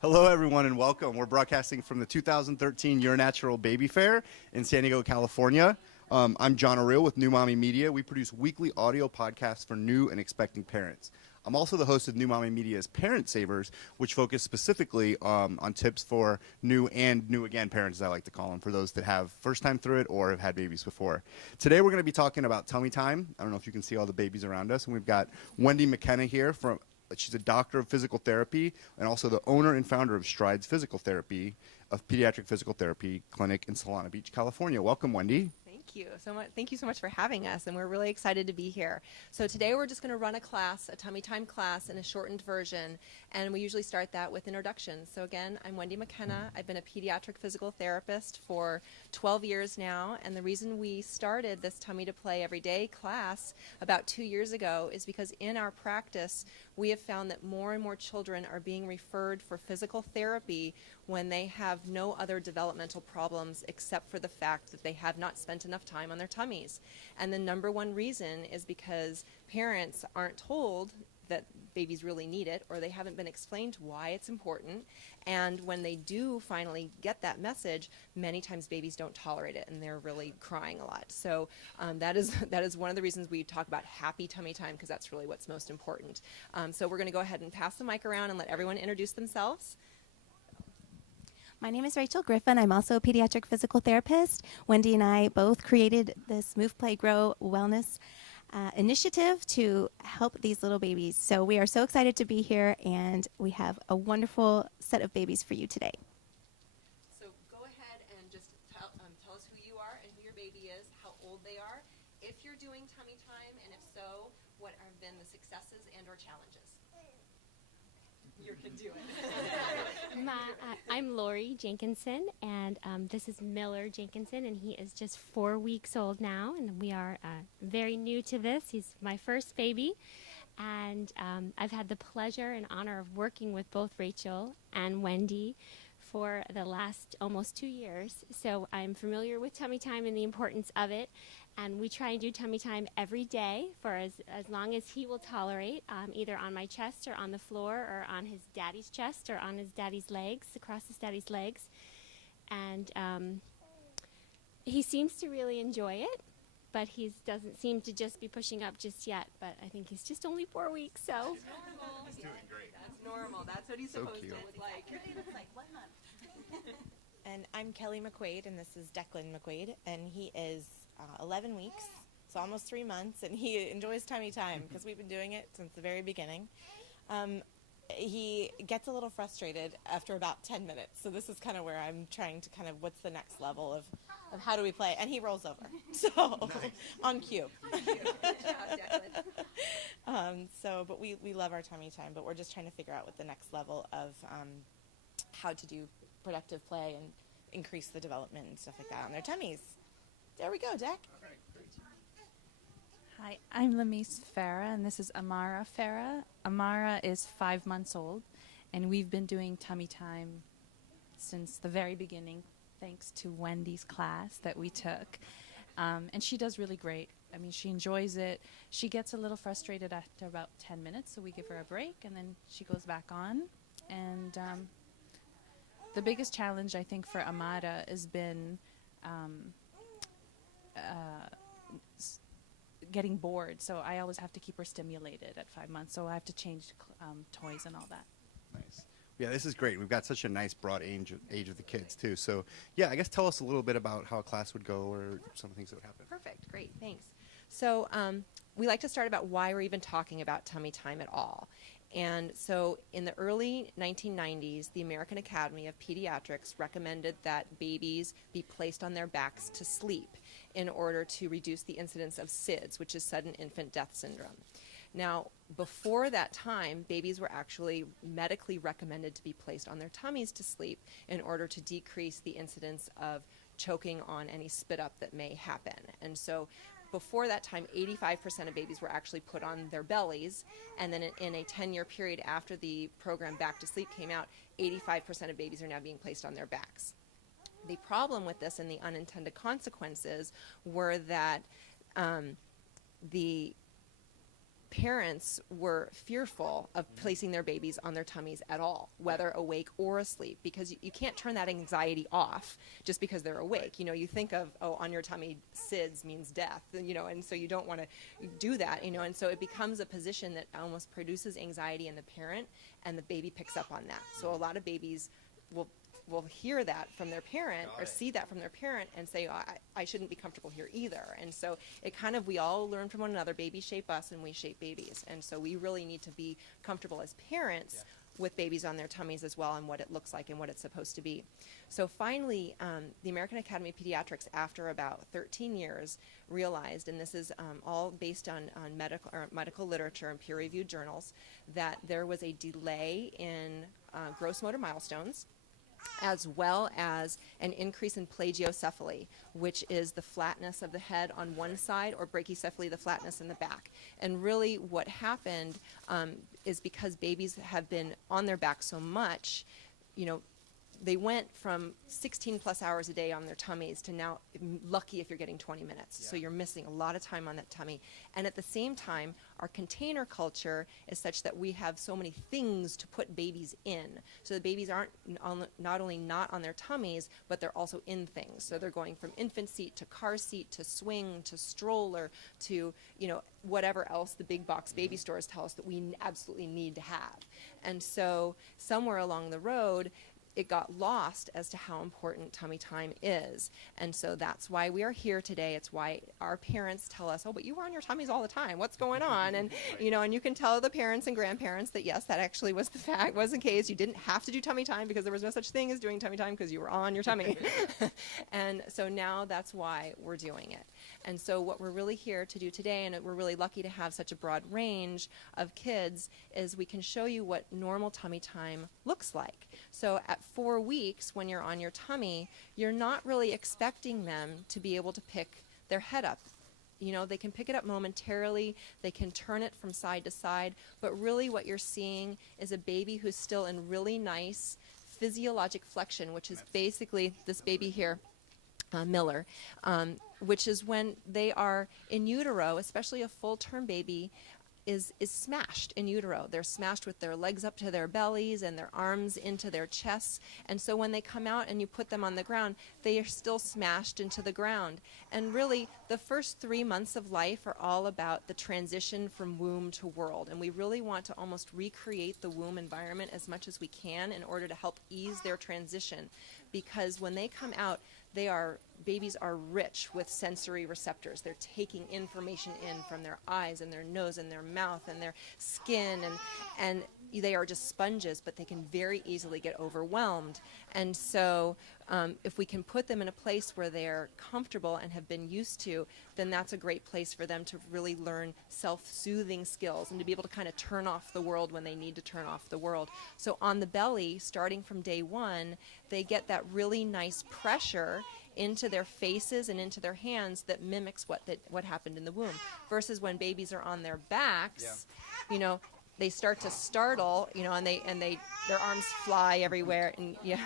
Hello, everyone, and welcome. We're broadcasting from the 2013 Your Natural Baby Fair in San Diego, California. I'm John O'Reilly with New Mommy Media. We produce weekly audio podcasts for new and expecting parents. I'm also the host of New Mommy Media's Parent Savers, which focus specifically on tips for new and new again parents, as I like to call them, for those that have first time through it or have had babies before. Today we're going to be talking about tummy time. I don't know if you can see all the babies around us, and we've got Wendy McKenna here from. She's a doctor of physical therapy and also the owner and founder of Strides Physical Therapy, a pediatric physical therapy clinic in Solana Beach, California. Welcome, Wendy. Thank you so much. Thank you so much for having us, and we're really excited to be here. So today we're just going to run a class, a tummy time class in a shortened version, and we usually start that with introductions. So again, I'm Wendy McKenna. I've been a pediatric physical therapist for 12 years now, and the reason we started this Tummy to Play Everyday class about 2 years ago is because in our practice, we have found that more and more children are being referred for physical therapy when they have no other developmental problems except for the fact that they have not spent enough time on their tummies. And the number one reason is because parents aren't told that babies really need it, or they haven't been explained why it's important. And when they do finally get that message, many times babies don't tolerate it and they're really crying a lot. So that is one of the reasons we talk about happy tummy time, because that's really what's most important. So we're going to go ahead and pass the mic around and let everyone introduce themselves. My name is Rachel Griffin. I'm also a pediatric physical therapist. Wendy and I both created this Move, Play, Grow wellness initiative to help these little babies. So we are so excited to be here, and we have a wonderful set of babies for you today. So go ahead and just tell us who you are and who your baby is, how old they are, if you're doing tummy time, and if so, what have been the successes and or challenges. You can do it. I'm Lori Jenkinson, and this is Miller Jenkinson, and he is just 4 weeks old now, and we are very new to this. He's my first baby, and I've had the pleasure and honor of working with both Rachel and Wendy for the last almost 2 years, so I'm familiar with tummy time and the importance of it. And we try and do tummy time every day for as long as he will tolerate, either on my chest or on the floor or on his daddy's chest or on his daddy's legs, across his daddy's legs. And he seems to really enjoy it, but he doesn't seem to just be pushing up just yet. But I think he's just only 4 weeks, so. That's normal. He's doing great. That's normal. That's what he's supposed to look like. And I'm Kelly McQuaid, and this is Declan McQuaid, and he is 11 weeks, so almost 3 months, and he enjoys tummy time because we've been doing it since the very beginning. He gets a little frustrated after about 10 minutes, so this is kind of where I'm trying to kind of what's the next level of how do we play, and he rolls over, so nice. On cue. Good job, Declan. But we love our tummy time, but we're just trying to figure out what the next level of how to do productive play and increase the development and stuff like that on their tummies. There we go, Deck. Hi, I'm Lamise Farah, and this is Amara Farah. Amara is 5 months old, and we've been doing tummy time since the very beginning, thanks to Wendy's class that we took. And she does really great. I mean, she enjoys it. She gets a little frustrated after about 10 minutes, so we give her a break, and then she goes back on. And the biggest challenge, I think, for Amara has been getting bored, so I always have to keep her stimulated at 5 months, so I have to change toys and all that. Nice. Yeah, this is great. We've got such a nice broad age of the kids, too. So, yeah, I guess tell us a little bit about how a class would go or some things that would happen. Perfect. Great. Thanks. So we like to start about why we're even talking about tummy time at all. And so in the early 1990s, the American Academy of Pediatrics recommended that babies be placed on their backs to sleep in order to reduce the incidence of SIDS, which is sudden infant death syndrome. Now, before that time, babies were actually medically recommended to be placed on their tummies to sleep in order to decrease the incidence of choking on any spit up that may happen. And so before that time, 85% of babies were actually put on their bellies, and then in a 10-year period after the program Back to Sleep came out, 85% of babies are now being placed on their backs. The problem with this and the unintended consequences were that the parents were fearful of placing their babies on their tummies at all, whether awake or asleep, because you can't turn that anxiety off just because they're awake. You know, you think of, oh, on your tummy, SIDS means death, you know, and so you don't want to do that, you know, and so it becomes a position that almost produces anxiety in the parent, and the baby picks up on that. So a lot of babies will hear that from their parent or see that from their parent and say, oh, I shouldn't be comfortable here either. And so it kind of, we all learn from one another. Babies shape us and we shape babies. And so we really need to be comfortable as parents with babies on their tummies as well, and what it looks like and what it's supposed to be. So finally, the American Academy of Pediatrics, after about 13 years, realized, and this is all based on medical literature and peer-reviewed journals, that there was a delay in gross motor milestones, as well as an increase in plagiocephaly, which is the flatness of the head on one side, or brachycephaly, the flatness in the back. And really what happened is because babies have been on their back so much, you know, they went from 16 plus hours a day on their tummies to now lucky if you're getting 20 minutes. Yeah. So you're missing a lot of time on that tummy. And at the same time, our container culture is such that we have so many things to put babies in. So the babies aren't not only not on their tummies, but they're also in things. So they're going from infant seat to car seat to swing to stroller to, you know, whatever else the big box baby stores tell us that we absolutely need to have. And so somewhere along the road, it got lost as to how important tummy time is. And so that's why we are here today. It's why our parents tell us, oh, but you were on your tummies all the time. What's going on? And, you know, and you can tell the parents and grandparents that, yes, that actually was the fact, was the case. You didn't have to do tummy time because there was no such thing as doing tummy time because you were on your tummy. And so now that's why we're doing it. And so what we're really here to do today, and we're really lucky to have such a broad range of kids, is we can show you what normal tummy time looks like. So at 4 weeks, when you're on your tummy, you're not really expecting them to be able to pick their head up. You know, they can pick it up momentarily, they can turn it from side to side, but really what you're seeing is a baby who's still in really nice physiologic flexion, which is basically this baby here, Miller, which is when they are in utero, especially a full-term baby, is smashed in utero. They're smashed with their legs up to their bellies and their arms into their chests. And so when they come out and you put them on the ground, they are still smashed into the ground. And really, the first 3 months of life are all about the transition from womb to world. And we really want to almost recreate the womb environment as much as we can in order to help ease their transition. Because when they come out, babies are rich with sensory receptors. They're taking information in from their eyes and their nose and their mouth and their skin, and they are just sponges, but they can very easily get overwhelmed. And so if we can put them in a place where they're comfortable and have been used to, then that's a great place for them to really learn self-soothing skills and to be able to kind of turn off the world when they need to turn off the world. So on the belly, starting from day one, they get that really nice pressure into their faces and into their hands that mimics what happened in the womb. Versus when babies are on their backs, you know, they start to startle, you know, and their arms fly everywhere. And yeah,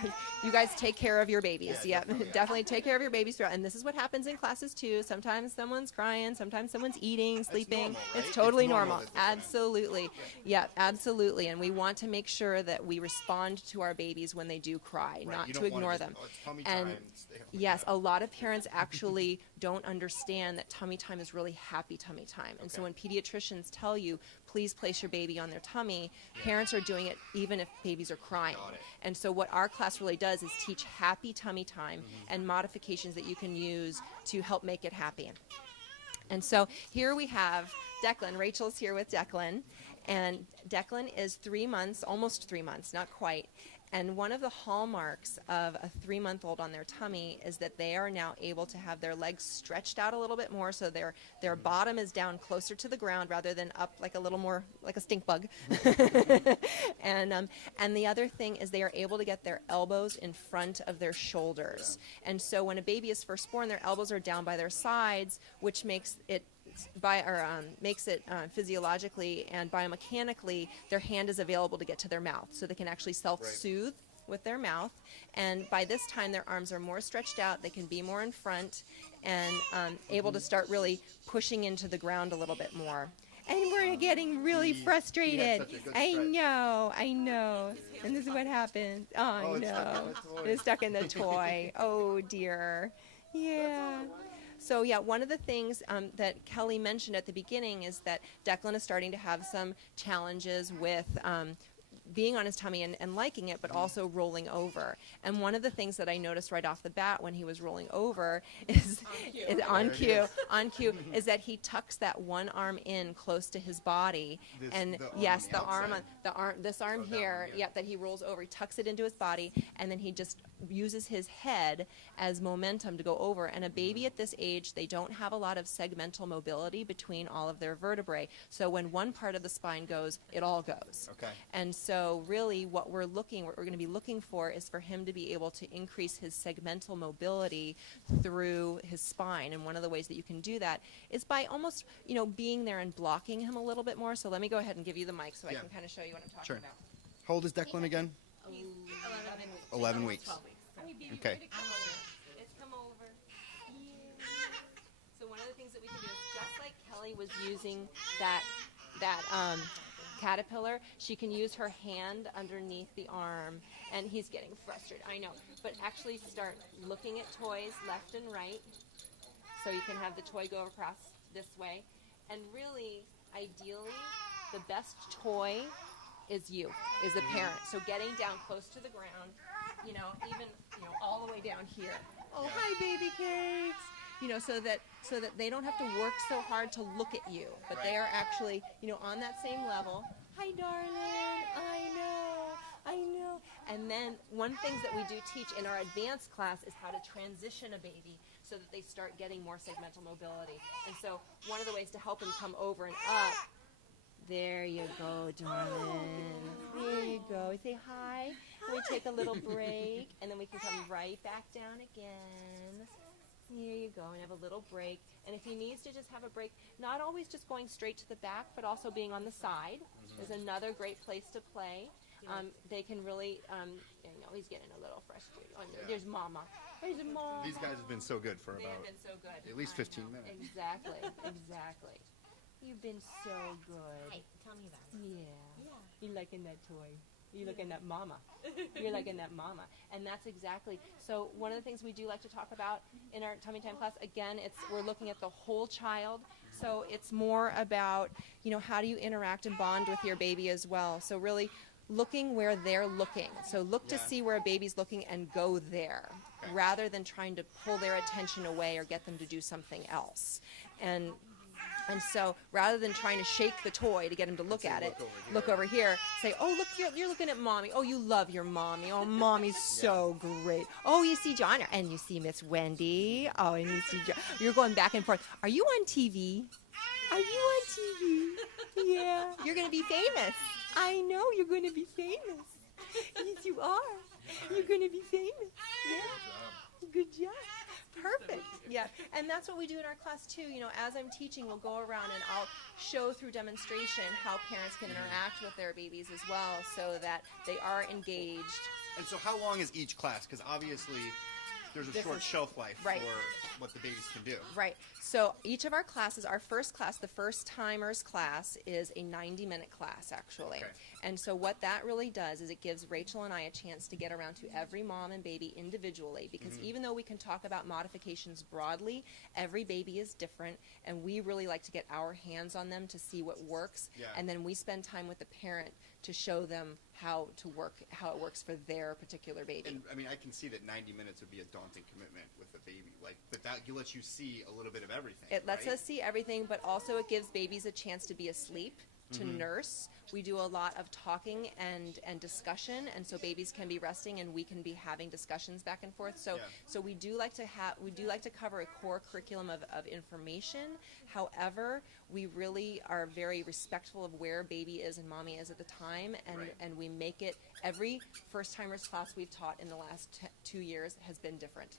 you guys take care of your babies. Yeah, definitely take care of your babies throughout. And this is what happens in classes too. Sometimes someone's crying, sometimes someone's eating, sleeping. Normal, right? It's totally It's normal. Absolutely. Yeah, absolutely. And we want to make sure that we respond to our babies when they do cry, Right. not You to don't wanna ignore just, them. "Oh, it's tummy And time, stay home." yes, a lot of parents actually don't understand that tummy time is really happy tummy time. And so when pediatricians tell you, please place your baby on their tummy, parents are doing it even if babies are crying. And so what our class really does is teach happy tummy time and modifications that you can use to help make it happy. And so here we have Declan. Rachel's here with Declan. And Declan is 3 months, almost 3 months, not quite. And one of the hallmarks of a 3-month-old on their tummy is that they are now able to have their legs stretched out a little bit more, so their bottom is down closer to the ground rather than up like a little more like a stink bug. And the other thing is they are able to get their elbows in front of their shoulders. And so when a baby is first born, their elbows are down by their sides, which makes it physiologically and biomechanically, their hand is available to get to their mouth, so they can actually self-soothe with their mouth. And by this time, their arms are more stretched out. They can be more in front and able to start really pushing into the ground a little bit more. And we're getting really He had frustrated. such a good I stretch. know. And this is what happened. Oh, it's stuck in no. the toy. It's stuck in the toy. Oh, dear. Yeah. So, yeah, one of the things that Kelly mentioned at the beginning is that Declan is starting to have some challenges with being on his tummy and liking it, but also rolling over. And one of the things that I noticed right off the bat when he was rolling over is on cue is that he tucks that one arm in close to his body, This- and the arm yes, on the outside. this arm that here, one, yeah. yep, that he rolls over. He tucks it into his body, and then he just uses his head as momentum to go over. And a baby at this age, they don't have a lot of segmental mobility between all of their vertebrae. So when one part of the spine goes, it all goes. Okay. And so really what we're going to be looking for is for him to be able to increase his segmental mobility through his spine. And one of the ways that you can do that is by almost, being there and blocking him a little bit more. So let me go ahead and give you the mic so I Yeah. can kind of show you what I'm talking Sure. about. How old is Declan again? 11 weeks. Okay. It's come over. So one of the things that we can do is just like Kelly was using that caterpillar, she can use her hand underneath the arm, and he's getting frustrated, I know, but actually start looking at toys left and right, so you can have the toy go across this way, and really, ideally, the best toy is the parent. So getting down close to the ground, even all the way down here. Oh, hi, baby cakes. So that they don't have to work so hard to look at you, but they are actually, on that same level. Hi, darling. I know. And then one thing that we do teach in our advanced class is how to transition a baby so that they start getting more segmental mobility. And so one of the ways to help them come over and up. There you go, darling. There you go. Say hi. Can we take a little break? And then we can come right back down again. Here you go, and have a little break. And if he needs to just have a break, not always just going straight to the back, but also being on the side is another great place to play. They can really, he's getting a little frustrated. Oh, no, there's Mama. There's Mama. These guys have been so good for They about have been so good. at least 15 minutes. Exactly. You've been so good. Hey, tell me about it. Yeah. You liking that toy? You looking at Mama. You're liking that Mama. And that's exactly. So one of the things we do like to talk about in our Tummy Time class, again, we're looking at the whole child. So it's more about, how do you interact and bond with your baby as well. So really looking where they're looking. So look to Yeah. see where a baby's looking and go there, rather than trying to pull their attention away or get them to do something else. And so rather than trying to shake the toy to get him to look at it, look over here, say, oh, look, you're looking at Mommy. Oh, you love your Mommy. Oh, Mommy's so great. Oh, you see John, and you see Miss Wendy. Oh, and you see John. You're going back and forth. Are you on TV? Are you on TV? Yeah. You're going to be famous. I know you're going to be famous. Yes, you are. You're going to be famous. Yeah. Good job. Perfect. Yeah. And that's what we do in our class too. As I'm teaching, we'll go around and I'll show through demonstration how parents can interact with their babies as well so that they are engaged. And so how long is each class? Because obviously there's a short shelf life right. for what the babies can do. Right. So each of our classes, our first class, the first timers class, is a 90-minute class, actually. Okay. And so what that really does is it gives Rachel and I a chance to get around to every mom and baby individually, because even though we can talk about modifications broadly, every baby is different, and we really like to get our hands on them to see what works, Yeah. and then we spend time with the parent to show them how it works for their particular baby. And I mean, I can see that 90 minutes would be a daunting commitment with a baby. But that lets you see a little bit of everything. It lets right? us see everything, but also it gives babies a chance to be asleep, to nurse. We do a lot of talking and discussion, and so babies can be resting and we can be having discussions back and forth. So Yeah. so we do like to cover a core curriculum of information. However, we really are very respectful of where baby is and mommy is at the time, and Right. and we make it, every first timers class we've taught in the last 2 years has been different.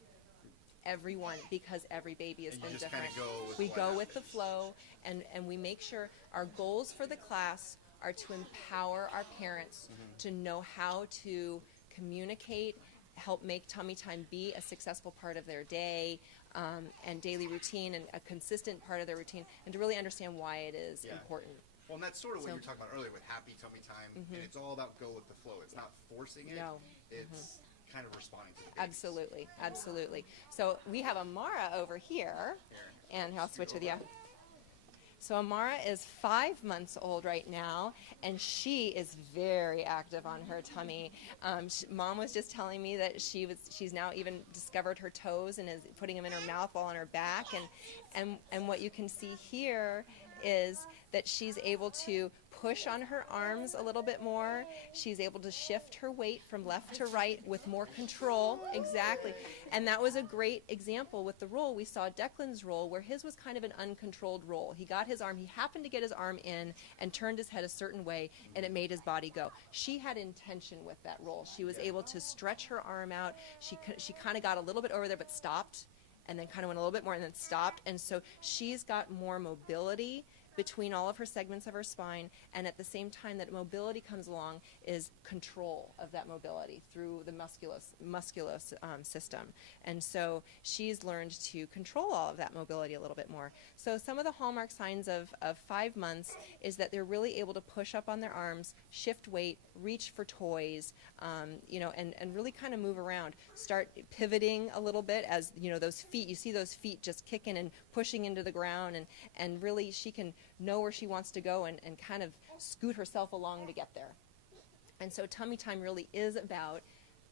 Everyone, because every baby has And you been just kinda different. go with We what go with the happens. flow, and we make sure our goals for the class are to empower our parents to know how to communicate, help make tummy time be a successful part of their day, and daily routine and a consistent part of their routine, and to really understand why it is Yeah. important. Well, and that's sort of what So- you were talking about earlier with happy tummy time, and it's all about go with the flow. It's not forcing it. No. It's kind of responding to the baby. Absolutely, absolutely. So we have Amara over here, and I'll switch with you. So Amara is 5 months old right now, and she is very active on her tummy. Mom was just telling me that she's now even discovered her toes and is putting them in her mouth while on her back, and what you can see here is that she's able to push on her arms a little bit more. She's able to shift her weight from left to right with more control. Exactly. And that was a great example with the roll. We saw Declan's roll where his was kind of an uncontrolled roll. He happened to get his arm in and turned his head a certain way, and it made his body go. She had intention with that roll. She was able to stretch her arm out. She kind of got a little bit over there but stopped, and then kind of went a little bit more and then stopped. And so she's got more mobility between all of her segments of her spine, and at the same time that mobility comes along is control of that mobility through the musculus system. And so she's learned to control all of that mobility a little bit more. So some of the hallmark signs of 5 months is that they're really able to push up on their arms, shift weight, reach for toys, and really kind of move around, start pivoting a little bit as, those feet, you see those feet just kicking and pushing into the ground, and really she can know where she wants to go and kind of scoot herself along to get there. And so tummy time really is about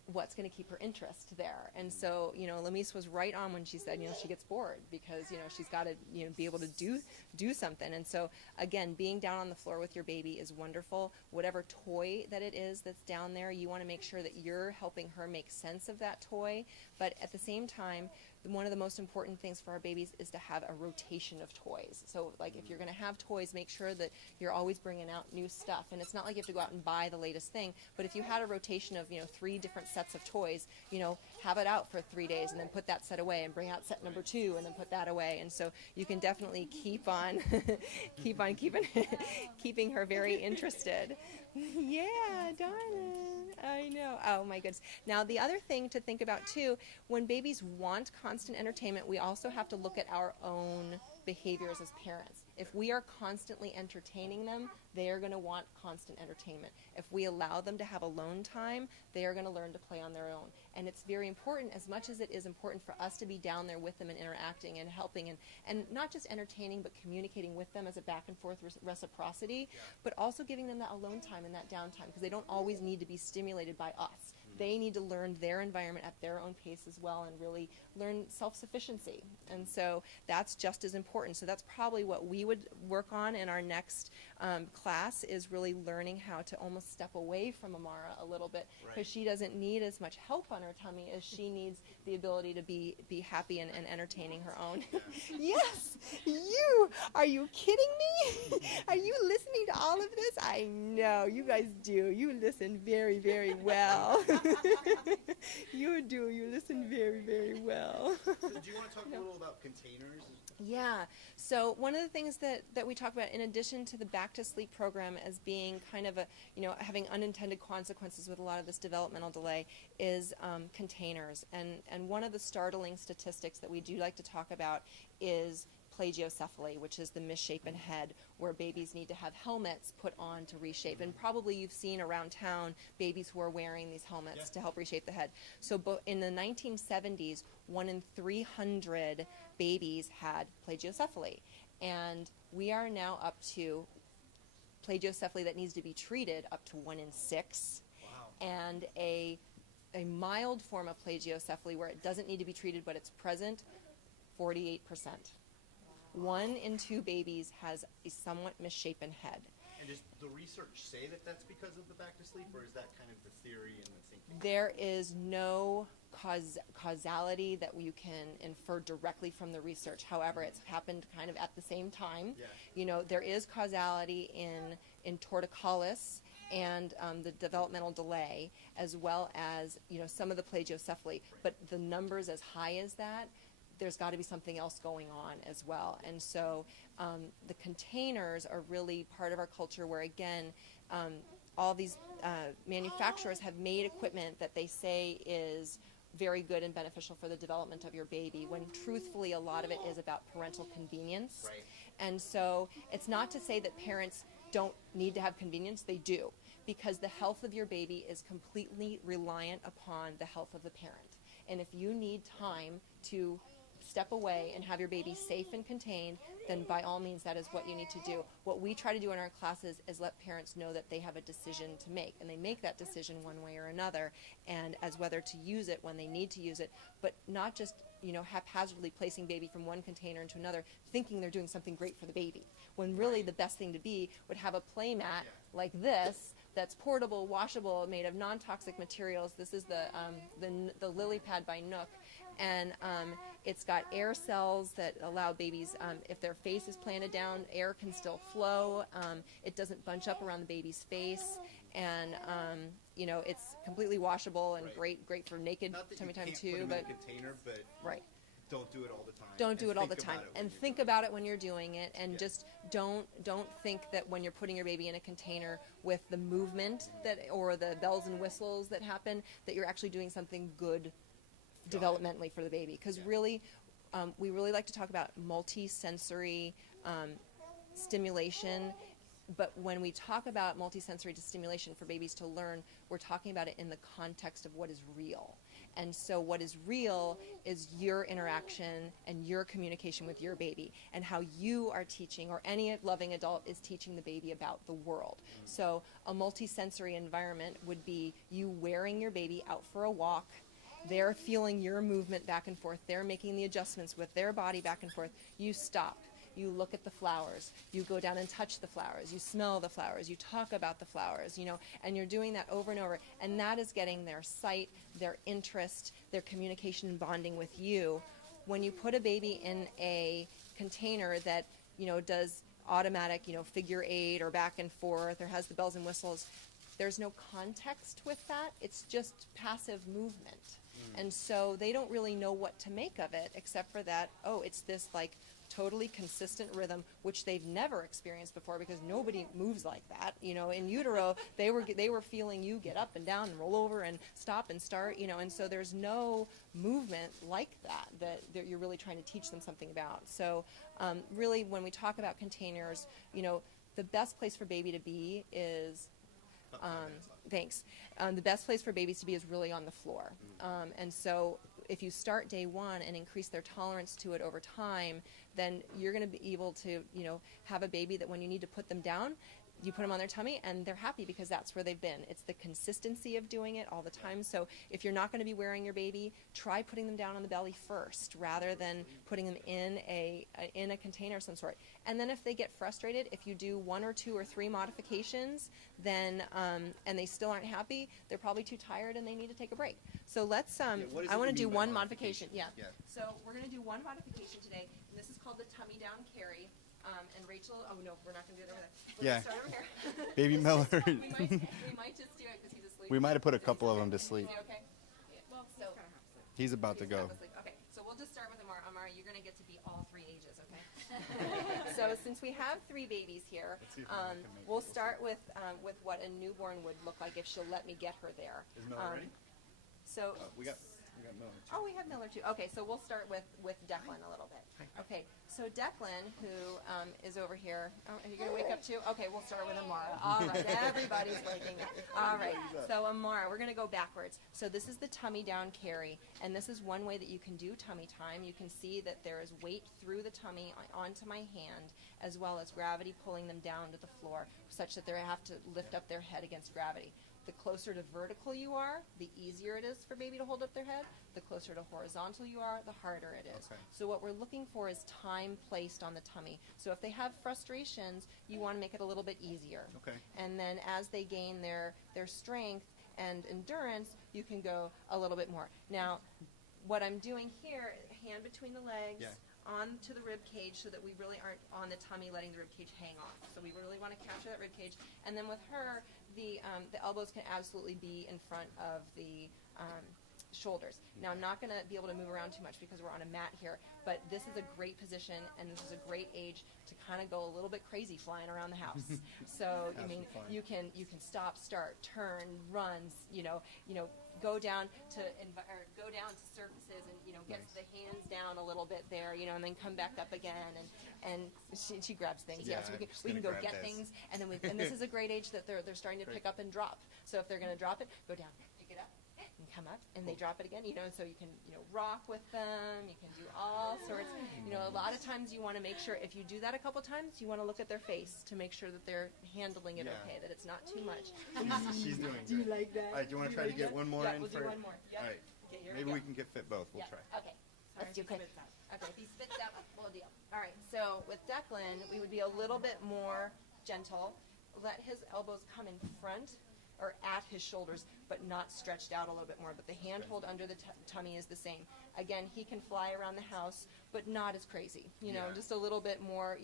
what's going to keep her interest there. And so, Lamise was right on when she said, she gets bored because, she's got to, be able to do something. And so, again, being down on the floor with your baby is wonderful. Whatever toy that it is that's down there, you want to make sure that you're helping her make sense of that toy. But at the same time, one of the most important things for our babies is to have a rotation of toys. So, like, if you're going to have toys, make sure that you're always bringing out new stuff. And it's not like you have to go out and buy the latest thing, but if you had a rotation of, 3 different sets of toys, have it out for 3 days and then put that set away and bring out set number 2 and then put that away. And so you can definitely keep on keeping her very interested. Yeah, darling. I know. Oh my goodness. Now the other thing to think about too, when babies want constant entertainment, we also have to look at our own behaviors as parents. If we are constantly entertaining them, they are going to want constant entertainment. If we allow them to have alone time, they are going to learn to play on their own. And it's very important, as much as it is important for us to be down there with them and interacting and helping and not just entertaining, but communicating with them as a back and forth reciprocity, but also giving them that alone time and that downtime, because they don't always need to be stimulated by us. They need to learn their environment at their own pace as well and really learn self-sufficiency. And so that's just as important. So that's probably what we would work on in our next class, is really learning how to almost step away from Amara a little bit, because she doesn't need as much help on her tummy as she needs the ability to be happy and entertaining her own. Yes, you! Are you kidding me? Are you listening to all of this? I know, you guys do. You listen very, very well. You do. You listen very, very well. So do you want to talk a little about containers? Yeah. So one of the things that we talk about, in addition to the Back to Sleep program as being kind of a, having unintended consequences with a lot of this developmental delay, is containers. And one of the startling statistics that we do like to talk about is plagiocephaly, which is the misshapen head, where babies need to have helmets put on to reshape. And probably you've seen around town babies who are wearing these helmets to help reshape the head. So in the 1970s, 1 in 300 babies had plagiocephaly. And we are now up to plagiocephaly that needs to be treated up to 1 in 6. Wow. And a mild form of plagiocephaly where it doesn't need to be treated but it's present, 48%. 1 in 2 babies has a somewhat misshapen head. And does the research say that that's because of the back to sleep, or is that kind of the theory and the thinking? There is no causality that you can infer directly from the research. However, it's happened kind of at the same time. Yeah. There is causality in torticollis and the developmental delay, as well as some of the plagiocephaly. But the numbers as high as that, there's got to be something else going on as well. And so the containers are really part of our culture where, again, all these manufacturers have made equipment that they say is very good and beneficial for the development of your baby, when truthfully a lot of it is about parental convenience. Right. And so it's not to say that parents don't need to have convenience, they do, because the health of your baby is completely reliant upon the health of the parent. And if you need time to step away and have your baby safe and contained, then by all means that is what you need to do. What we try to do in our classes is let parents know that they have a decision to make, and they make that decision one way or another, and as whether to use it when they need to use it, but not just haphazardly placing baby from one container into another, thinking they're doing something great for the baby, when really the best thing to be would have a play mat like this that's portable, washable, made of non-toxic materials. This is the Lily Pad by Nook, and it's got air cells that allow babies, if their face is planted down, air can still flow. It doesn't bunch up around the baby's face, and it's completely washable and great for naked Not that tummy you time can't too, put 'em but in a container, but right. don't do it all the time. Don't And do it all the think about time, it when and you're think doing about it when you're doing it, and Yeah. just don't think that when you're putting your baby in a container with the movement that or the bells and whistles that happen, that you're actually doing something good developmentally for the baby. Because really, we really like to talk about multi-sensory stimulation. But when we talk about multisensory stimulation for babies to learn, we're talking about it in the context of what is real. And so what is real is your interaction and your communication with your baby, and how you are teaching, or any loving adult is teaching the baby about the world. So a multisensory environment would be you wearing your baby out for a walk. They're feeling your movement back and forth. They're making the adjustments with their body back and forth. You stop. You look at the flowers, you go down and touch the flowers, you smell the flowers, you talk about the flowers, and you're doing that over and over. And that is getting their sight, their interest, their communication and bonding with you. When you put a baby in a container that, does automatic, figure eight or back and forth or has the bells and whistles, there's no context with that. It's just passive movement. And so they don't really know what to make of it, except for that, it's this totally consistent rhythm, which they've never experienced before, because nobody moves like that. In utero, they were feeling you get up and down and roll over and stop and start, and so there's no movement like that you're really trying to teach them something about. So really, when we talk about containers, the best place for baby to be is thanks. The best place for babies to be is really on the floor. And so if you start day one and increase their tolerance to it over time, then you're going to be able to, have a baby that when you need to put them down, you put them on their tummy and they're happy because that's where they've been. It's the consistency of doing it all the time. So if you're not going to be wearing your baby, try putting them down on the belly first rather than putting them in a container of some sort. And then if they get frustrated, if you do 1 or 2 or 3 modifications, then and they still aren't happy, they're probably too tired and they need to take a break. So let's what is I it want to you do mean by one modification. Yeah. Yeah. So we're going to do one modification today, and this is called the tummy down carry. And Rachel, no, we're not going to do it over there. We're Yeah. gonna start over here. Baby Miller. we might just do it because he's asleep. We might have put a couple of them to sleep. Is he okay? Yeah. Well, so He's about to he's go. half asleep. Okay, so we'll just start with Amara. Amara, you're going to get to be all 3 ages, okay? So since we have 3 babies here, Let's see if Miller can make it. we'll start with what a newborn would look like if she'll let me get her there. Is Miller ready? So We got Miller too. Oh, we have Miller too. Okay, so we'll start with Declan a little bit. Okay, so Declan, who is over here. Oh, are you going to wake up too? Okay, we'll start with Amara. All right, everybody's waking up. All right, so Amara, we're going to go backwards. So this is the tummy down carry, and this is one way that you can do tummy time. You can see that there is weight through the tummy onto my hand, as well as gravity pulling them down to the floor, such that they have to lift up their head against gravity. The closer to vertical you are, the easier it is for baby to hold up their head. The closer to horizontal you are, the harder it is. Okay. So what we're looking for is time placed on the tummy. So if they have frustrations, you want to make it a little bit easier. Okay. And then as they gain their strength and endurance, you can go a little bit more. Now, what I'm doing here, hand between the legs, Yeah. onto the rib cage, so that we really aren't on the tummy letting the rib cage hang off. So we really want to capture that rib cage. And then with her, the elbows can absolutely be in front of the shoulders. Now I'm not going to be able to move around too much because we're on a mat here, but this is a great position and this is a great age to kind of go a little bit crazy flying around the house. So I Have mean, some fun. you can stop, start, turn, runs, go down to go down to surfaces and get the hands down a little bit there, and then come back up again and she grabs things. Yeah, so I'm just we can gonna go grab get this. things and then and this is a great age that they're starting to pick up and drop. So if they're going to drop it, go down, pick it up, and come up, and they drop it again. So you can rock with them. You can do all sorts. A lot of times you want to make sure if you do that a couple times, you want to look at their face to make sure that they're handling it Yeah. okay, that it's not too much. She's doing Do you good. like that? All right, do you want to try to get one more Yeah, in we'll for? do one more. Yep. All right. Okay, here we Maybe go. we can get fit both. We'll Yeah. try. Okay. Let's do quick. Okay, if he spits out, we'll deal. All right, so with Declan, we would be a little bit more gentle. Let his elbows come in front or at his shoulders, but not stretched out a little bit more. But the handhold under the tummy is the same. Again, he can fly around the house, but not as crazy. Yeah. Just a little bit more.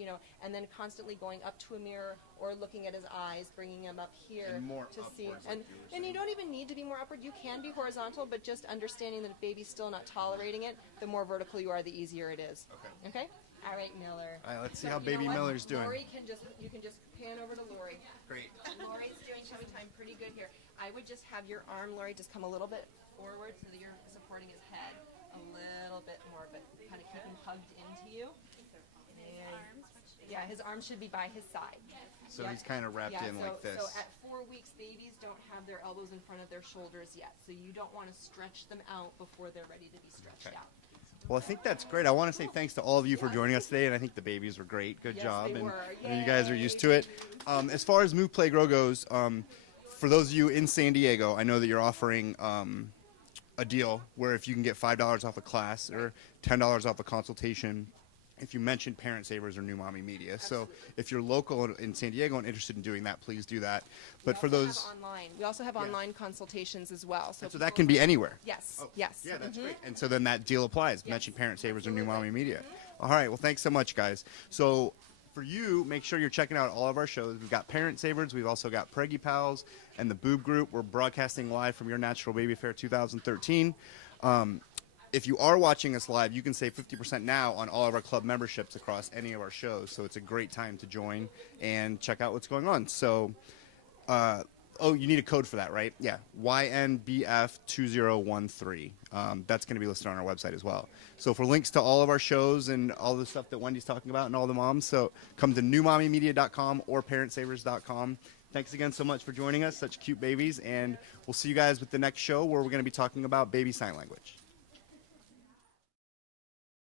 And then constantly going up to a mirror or looking at his eyes, bringing him up here And more to see. upwards, like you were And you saying. don't even need to be more upward. You can be horizontal, but just understanding that if baby's still not tolerating it, the more vertical you are, the easier it is. Okay. Okay? All right, Miller. All right, let's see So how you know baby what? Miller's doing. Lori you can just pan over to Lori. Great. Lori's doing tummy time pretty good here. I would just have your arm, Lori, just come a little bit forward so that you're supporting his head a little bit more, but kind of keep him hugged into you. Yeah, his arms should be by his side. So Yeah. he's kind of wrapped Yeah, in like this. So at 4 weeks, babies don't have their elbows in front of their shoulders yet. So you don't want to stretch them out before they're ready to be stretched Okay. out. Well, I think that's great. I want to say thanks to all of you for joining us today, and I think the babies were great. Good Yes, job, they and were. I know you guys are Yay. used to it. As far as Move Play Grow goes, for those of you in San Diego, I know that you're offering a deal where if you can get $5 off a class or $10 off a consultation, if you mention Parent Savers or New Mommy Media. So if you're local in San Diego and interested in doing that, please do that. But for those, We also have online consultations as well. So that can be anywhere. Yes. Oh, Yes. Yeah, that's Mhm. great. And so then that deal applies. Yes, Mention Parent Savers or New absolutely. Mommy Media. All right. Well, thanks so much, guys. So for you, make sure you're checking out all of our shows. We've got Parent Savers. We've also got Preggy Pals and the Boob Group. We're broadcasting live from Your Natural Baby Fair 2013. If you are watching us live, you can save 50% now on all of our club memberships across any of our shows. So it's a great time to join and check out what's going on. So, you need a code for that, right? Yeah, YNBF2013. That's going to be listed on our website as well. So for links to all of our shows and all the stuff that Wendy's talking about and all the moms, so come to newmommymedia.com or parentsavers.com. Thanks again so much for joining us, such cute babies, and we'll see you guys with the next show where we're going to be talking about baby sign language.